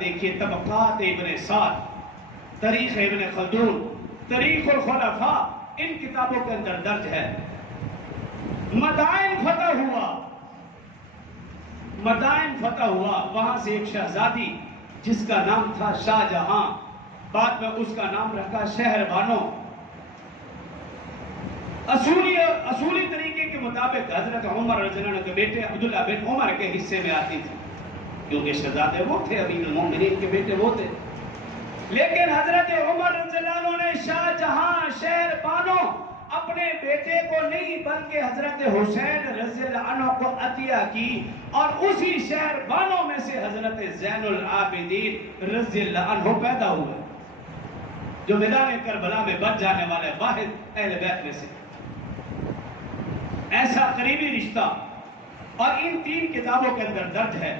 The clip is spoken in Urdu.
دیکھیے طبقات ابن سعد، تاریخ ابن خلدون، تاریخ الخلفاء، ان کتابوں کے اندر درج ہے مدائن فتح ہوا، مدائن فتح ہوا، وہاں سے ایک شہزادی جس کا نام تھا شاہ جہاں، بعد میں اس کا نام رکھا شہر بانو، اصولی طریقے کے مطابق حضرت عمر رضی اللہ عنہ کے بیٹے عبداللہ بن عمر کے حصے میں آتی تھی، کیونکہ شہزادے وہ تھے، امیر المومنین کے بیٹے وہ تھے۔ لیکن حضرت عمر رضی اللہ عنہ نے شاہ جہاں شہر بانو اپنے بیٹے کو نہیں بلکہ حضرت حسین رضی اللہ عنہ کو عطیہ کی، اور اسی شہر بانو میں سے حضرت زین العابدین رضی اللہ عنہ پیدا ہوئے، جو میدان کربلا میں بچ جانے والے واحد اہل بیت میں سے۔ ایسا قریبی رشتہ، اور ان تین کتابوں کے اندر درج ہے